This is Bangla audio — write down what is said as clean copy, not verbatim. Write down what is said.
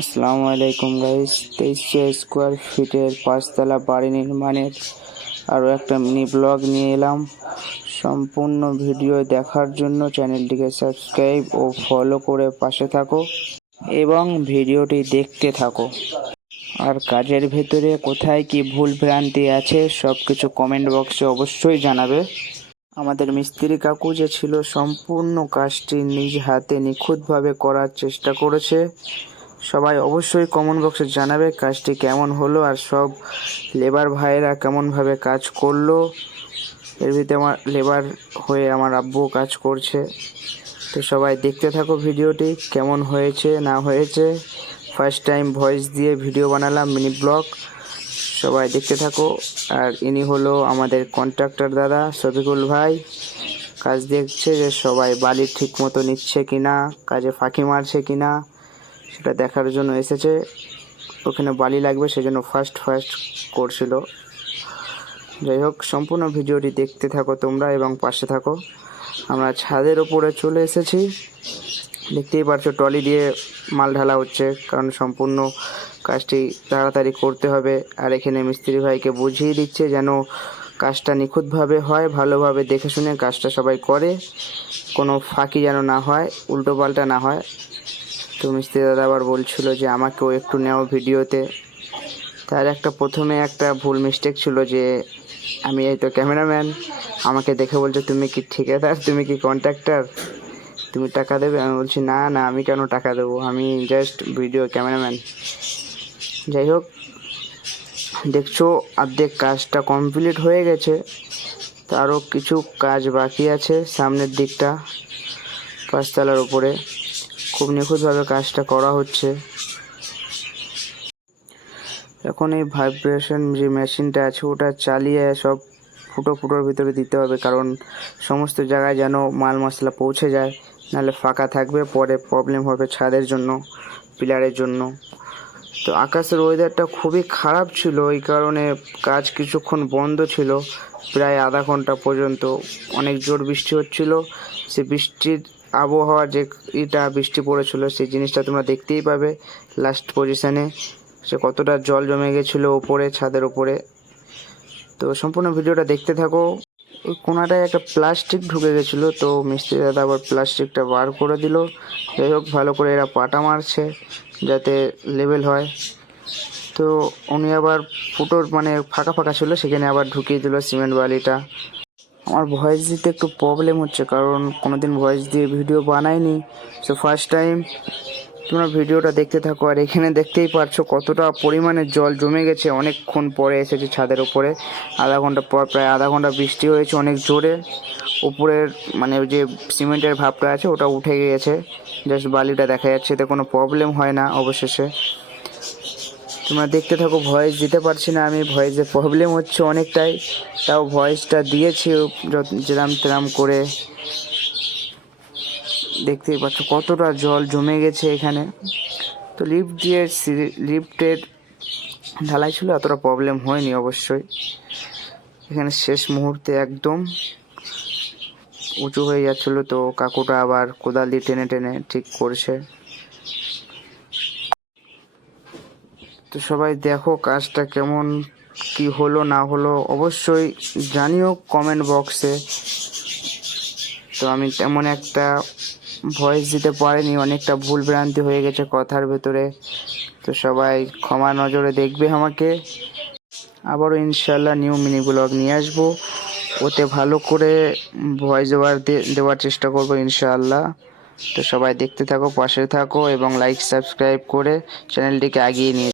আসসালামু আলাইকুম গাইস। 2300 স্কোয়ার ফিটের 5 তলা বাড়ি নির্মাণের আরও একটা মিনি ব্লগ নিয়ে এলাম। সম্পূর্ণ ভিডিও দেখার জন্য চ্যানেলটিকে সাবস্ক্রাইব ও ফলো করে পাশে থাকো এবং ভিডিওটি দেখতে থাকো। আর কাজের ভেতরে কোথায় কি ভুল ভ্রান্তি আছে সব কিছু কমেন্ট বক্সে অবশ্যই জানাবে। আমাদের মিস্ত্রি কাকু যে ছিল সম্পূর্ণ কাজটি নিজ হাতে নিখুঁতভাবে করার চেষ্টা করেছে। সবাই অবশ্যই কমেন্ট বক্সে জানাবে কাজটি কেমন হলো আর সব লেবার ভাইয়েরা কেমনভাবে কাজ করলো। এর ভিতরে আমার লেবার হয়ে আমার আব্বু কাজ করছে। তো সবাই দেখতে থাকো ভিডিওটি কেমন হয়েছে না হয়েছে। ফার্স্ট টাইম ভয়েস দিয়ে ভিডিও বানালাম মিনি ব্লগ, সবাই দেখতে থাকো। আর ইনি হলো আমাদের কন্ট্রাক্টর দাদা শফিকুল ভাই। কাজ দেখছে যে সবাই বালি ঠিক মতো নিচ্ছে কিনা, কাজে ফাঁকি মারছে কিনা সেটা দেখার জন্য এসেছে। ওখানে বালি লাগবে সেজন্য ফার্স্ট করছিল। যাই হোক, সম্পূর্ণ ভিডিওটি দেখতে থাকো তোমরা এবং পাশে থাকো। আমরা ছাদের ওপরে চলে এসেছি, দেখতেই পারছো ট্রলি দিয়ে মাল ঢালা হচ্ছে, কারণ সম্পূর্ণ কাজটি তাড়াতাড়ি করতে হবে। আর এখানে মিস্ত্রি ভাইকে বুঝিয়ে দিচ্ছে যেন কাজটা নিখুঁতভাবে হয়, ভালোভাবে দেখে শুনে কাজটা সবাই করে, কোনো ফাঁকি যেন না হয়, উল্টো পাল্টা না হয়। তো মিস্ত্রি দাদা আবার বলছিল যে আমাকেও একটু নেও ভিডিওতে। তার প্রথমে একটা ভুল মিস্টেক ছিল যে আমি এই তো ক্যামেরাম্যান, আমাকে দেখে বলছে তুমি কি ঠিকাদার, তুমি কি কন্ট্রাক্টর, তুমি টাকা দেবে। আমি বলছি না না, আমি কেন টাকা দেবো, আমি জাস্ট ভিডিও ক্যামেরাম্যান। যাই হোক, দেখছো অর্ধেক কাজটা কমপ্লিট হয়ে গেছে, তো আরও কিছু কাজ বাকি আছে সামনের দিকটা। 5 তলার উপরে খুব নিখুঁতভাবে কাজটা করা হচ্ছে। এখন এই ভাইব্রেশন যে মেশিনটা আছে ওটা চালিয়ে সব ফুটোর ভিতরে দিতে হবে, কারণ সমস্ত জায়গায় যেন মাল মশলা পৌঁছে যায়, নাহলে ফাঁকা থাকবে, পরে প্রবলেম হবে ছাদের জন্য, পিলারের জন্য। তো আকাশের ওয়েদারটা খুবই খারাপ ছিল, এই কারণে কাজ কিছুক্ষণ বন্ধ ছিল, প্রায় আধা ঘন্টা পর্যন্ত। অনেক জোর বৃষ্টি হচ্ছিল, সে বৃষ্টির আবহাওয়া যে বৃষ্টি পড়েছিল সেই জিনিসটা তোমরা দেখতেই পাবে লাস্ট পজিশানে, সে কতটা জল জমে গেছিলো ওপরে, ছাদের ওপরে। তো সম্পূর্ণ ভিডিওটা দেখতে থাকো। ওই কোনাটায় একটা প্লাস্টিক ঢুকে গেছিলো, তো মিস্ত্রি দাদা আবার প্লাস্টিকটা বার করে দিল। যাই হোক, ভালো করে এরা পাটা মারছে যাতে লেভেল হয়। তো উনি আবার ফুটোর ফাঁকা ছিল, সেখানে আবার ঢুকিয়ে দিল সিমেন্ট বালিটা। আমার ভয়েস দিতে একটু প্রবলেম হচ্ছে, কারণ কোনোদিন ভয়েস দিয়ে ভিডিও বানাইনি, সো ফার্স্ট টাইম। তোমরা ভিডিওটা দেখতে থাকো। আর এখানে দেখতেই পারছো কতটা পরিমাণে জল জমে গেছে, অনেকক্ষণ পরে এসেছে ছাদের উপরে, আধা ঘন্টা পর, প্রায় আধা ঘন্টা বৃষ্টি হয়েছে অনেক জোরে। উপরের যে সিমেন্টের ভাবটা আছে ওটা উঠে গিয়েছে, জাস্ট বালিটা দেখা যাচ্ছে, এতে কোনো প্রবলেম হয় না অবশেষে। তোমরা দেখতে থাকো, ভয়েস দিতে পারছি না আমি, ভয়েসে প্রবলেম হচ্ছে অনেকটাই, তাও ভয়েসটা দিয়েছি যেরাম তেরাম করে। দেখতেই পাচ্ছ কতটা জল জমে গেছে এখানে। তো লিফটের ঢালাই ছিল, এতটা প্রবলেম হয়নি অবশ্যই। এখানে শেষ মুহূর্তে একদম উঁচু হয়ে যাচ্ছিলো, তো কাকুটা আবার কোদাল দিয়ে টেনে টেনে ঠিক করছে। তো সবাই দেখো কাজটা কেমন কি হলো না হলো অবশ্যই জানিও কমেন্ট বক্সে। তো আমি তেমন একটা ভয়েস দিতে পারিনি, অনেকটা ভুল ভ্রান্তি হয়ে গেছে কথার ভেতরে, তো সবাই ক্ষমা নজরে দেখবে আমাকে। আবারও ইনশাল্লাহ নিউ মিনি ব্লগ নিয়ে আসবো, ওতে ভালো করে ভয়েস দেওয়ার চেষ্টা করবো ইনশাআল্লাহ। তো সবাই দেখতে থাকো, পাশে থাকো এবং লাইক সাবস্ক্রাইব করে চ্যানেলটিকে এগিয়ে নিয়ে